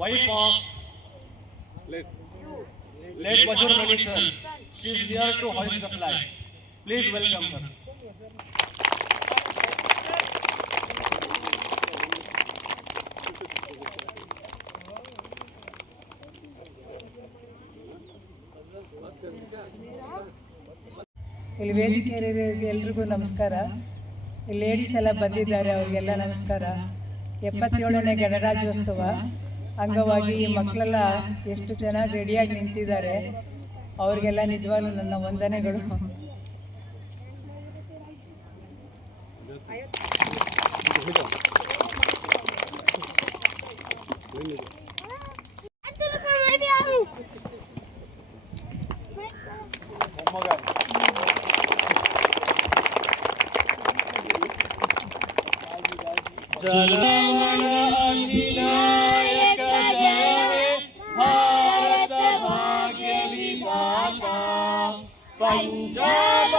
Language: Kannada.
wife of late Vajur Mani sir. She is here to hoist the flag. Please welcome her. ಇಲ್ಲಿ ವೇದಿಕೆಯವರಿಗೆ ಎಲ್ರಿಗೂ ನಮಸ್ಕಾರ. ಇಲ್ಲಿ ಲೇಡೀಸ್ ಎಲ್ಲ ಬಂದಿದ್ದಾರೆ, ಅವರಿಗೆಲ್ಲ ನಮಸ್ಕಾರ. 77ನೇ ಗಣರಾಜ್ಯೋತ್ಸವ ಅಂಗವಾಗಿ ಈ ಮಕ್ಕಳೆಲ್ಲ ಎಷ್ಟು ಚೆನ್ನಾಗಿ ರೆಡಿಯಾಗಿ ನಿಂತಿದ್ದಾರೆ, ಅವ್ರಿಗೆಲ್ಲ ನಿಜವಾಗ್ಲೂ ನನ್ನ ವಂದನೆಗಳು. जनगण अधिनायक जय हे भारत भाग्य विधाता पंजाब